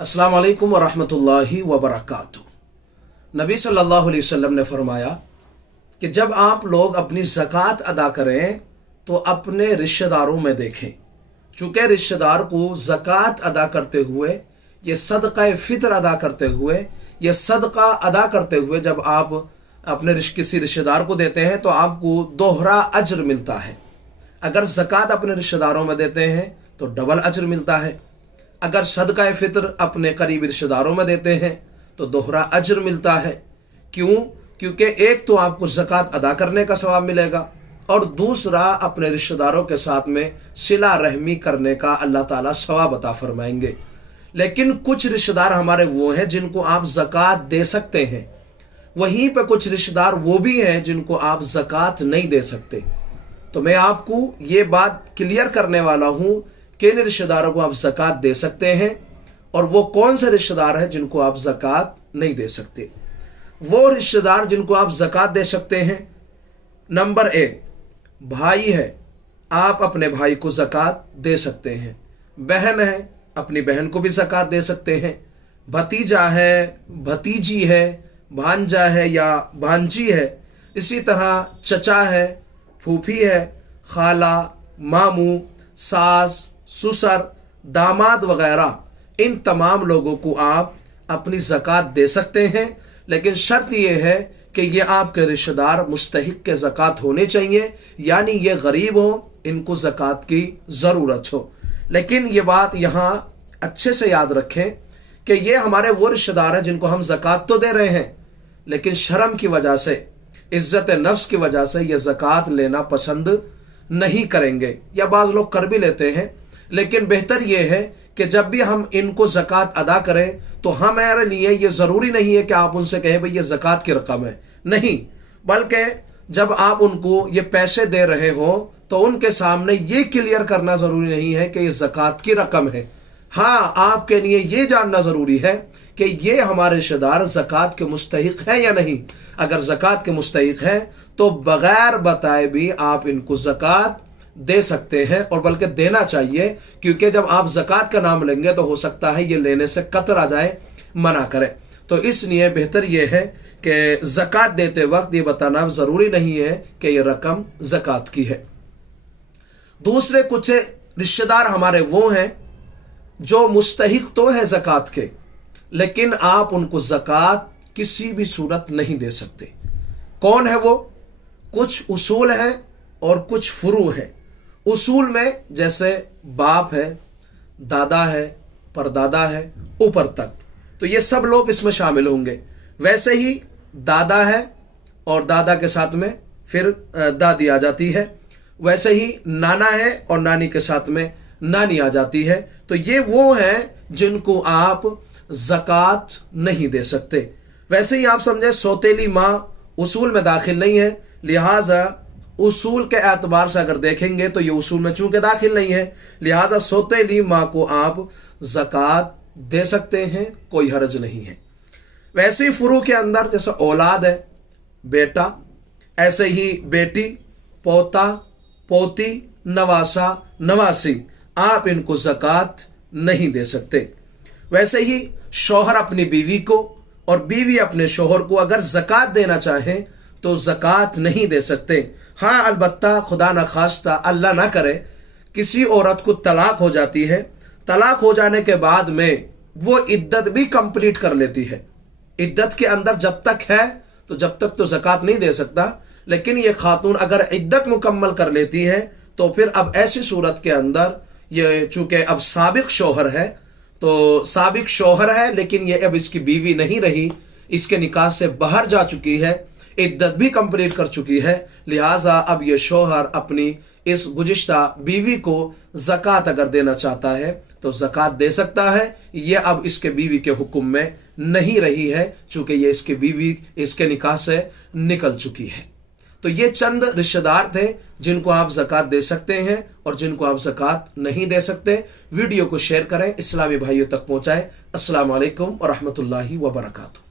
अस्सलाम वालेकुम व रहमतुल्लाहि व बरकातुहू। नबी सल्लल्लाहु अलैहि वसल्लम ने फरमाया कि जब आप लोग अपनी ज़कात अदा करें तो अपने रिश्तेदारों में देखें। चूँकि रिश्तेदार को ज़कात अदा करते हुए, ये सदक़ा फ़ितर अदा करते हुए, ये सदका अदा करते हुए जब आप अपने किसी रिश्तेदार को देते हैं तो आपको दोहरा अज्र मिलता है। अगर ज़कात अपने रिश्तेदारों में देते हैं तो डबल अज्र मिलता है। अगर सदका फ़ितर अपने करीबी रिश्तेदारों में देते हैं तो दोहरा अज्र मिलता है। क्यों? क्योंकि एक तो आपको ज़कात अदा करने का सवाब मिलेगा और दूसरा अपने रिश्तेदारों के साथ में सिला रहमी करने का अल्लाह ताला सवाब अता फरमाएंगे। लेकिन कुछ रिश्तेदार हमारे वो हैं जिनको आप ज़कात दे सकते हैं, वहीं पे कुछ रिश्तेदार वो भी हैं जिनको आप ज़कात नहीं दे सकते। तो मैं आपको ये बात क्लियर करने वाला हूँ किन रिश्तेदारों को आप ज़कात दे सकते हैं और वो कौन से रिश्तेदार हैं जिनको आप ज़कात नहीं दे सकते। वो रिश्तेदार जिनको आप ज़कात दे सकते हैं, नंबर 1 भाई है, आप अपने भाई को ज़कात दे सकते हैं। बहन है, अपनी बहन को भी ज़कात दे सकते हैं। भतीजा है, भतीजी है, भांजा है या भांजी है। इसी तरह चचा है, फूफी है, खाला, मामू, सास, ससुर, दामाद वगैरह इन तमाम लोगों को आप अपनी ज़कात दे सकते हैं। लेकिन शर्त यह है कि ये आपके रिश्तेदार मुस्तहिक के ज़कात होने चाहिए, यानी ये गरीब हो, इनको ज़कात की ज़रूरत हो। लेकिन ये बात यहाँ अच्छे से याद रखें कि ये हमारे वो रिश्तेदार हैं जिनको हम ज़कात तो दे रहे हैं, लेकिन शर्म की वजह से, इज़्ज़त नफ्स की वजह से ये ज़कात लेना पसंद नहीं करेंगे, या बाज़ लोग कर भी लेते हैं। लेकिन बेहतर यह है कि जब भी हम इनको ज़कात अदा करें तो हमारे लिए ये ज़रूरी नहीं है कि आप उनसे कहें भाई ये ज़कात की रकम है, नहीं, बल्कि जब आप उनको ये पैसे दे रहे हो तो उनके सामने ये क्लियर करना ज़रूरी नहीं है कि ये ज़कात की रकम है। हाँ, आपके लिए ये जानना ज़रूरी है कि ये हमारे रिश्तेदार ज़कात के मुस्तहिक हैं या नहीं। अगर ज़कात के मुस्तहिक हैं तो बग़ैर बताए भी आप इनको ज़कात दे सकते हैं, और बल्कि देना चाहिए, क्योंकि जब आप ज़कात का नाम लेंगे तो हो सकता है ये लेने से कतर आ जाए, मना करें। तो इसलिए बेहतर ये है कि ज़कात देते वक्त ये बताना ज़रूरी नहीं है कि ये रकम ज़कात की है। दूसरे कुछ रिश्तेदार हमारे वो हैं जो मुस्तहिक तो है ज़कात के, लेकिन आप उनको ज़कात किसी भी सूरत नहीं दे सकते। कौन है वो? कुछ उसूल हैं और कुछ फुरू हैं। उसूल में जैसे बाप है, दादा है, परदादा है, ऊपर तक, तो ये सब लोग इसमें शामिल होंगे। वैसे ही दादा है और दादा के साथ में फिर दादी आ जाती है। वैसे ही नाना है और नानी के साथ में नानी आ जाती है। तो ये वो हैं जिनको आप ज़कात नहीं दे सकते। वैसे ही आप समझे सौतेली माँ उसूल में दाखिल नहीं है, लिहाजा उसूल के एतबार से अगर देखेंगे तो ये उसूल में चूंकि दाखिल नहीं है, लिहाजा सौतेली माँ को आप ज़कात दे सकते हैं, कोई हर्ज नहीं है। वैसे ही फुरू के अंदर जैसे औलाद है, बेटा, ऐसे ही बेटी, पोता, पोती, नवासा, नवासी, आप इनको ज़कात नहीं दे सकते। वैसे ही शौहर अपनी बीवी को और बीवी अपने शौहर को अगर ज़कात देना चाहें तो ज़कात नहीं दे सकते। हाँ, अलबत्ता खुदा न खास्ता, अल्लाह ना करे, किसी औरत को तलाक हो जाती है, तलाक हो जाने के बाद में वो इद्दत भी कंप्लीट कर लेती है। इद्दत के अंदर जब तक है तो जब तक तो ज़कात नहीं दे सकता। लेकिन ये खातून अगर इद्दत मुकम्मल कर लेती है तो फिर अब ऐसी सूरत के अंदर ये चूँकि अब साबिक शौहर है, तो साबिक शौहर है लेकिन ये अब इसकी बीवी नहीं रही, इसके निकाह से बाहर जा चुकी है, इद्दत भी कंप्लीट कर चुकी है, लिहाजा अब ये शौहर अपनी इस गुज़िश्ता बीवी को ज़कात अगर देना चाहता है तो ज़कात दे सकता है। ये अब इसके बीवी के हुक्म में नहीं रही है, चूँकि ये इसके बीवी इसके निकाह से निकल चुकी है। तो ये चंद रिश्तेदार थे जिनको आप ज़कात दे सकते हैं और जिनको आप ज़कात नहीं दे सकते। वीडियो को शेयर करें, इस्लामी भाइयों तक पहुँचाएँ। अस्सलाम वालेकुम व रहमतुल्लाहि व बरकातुहू।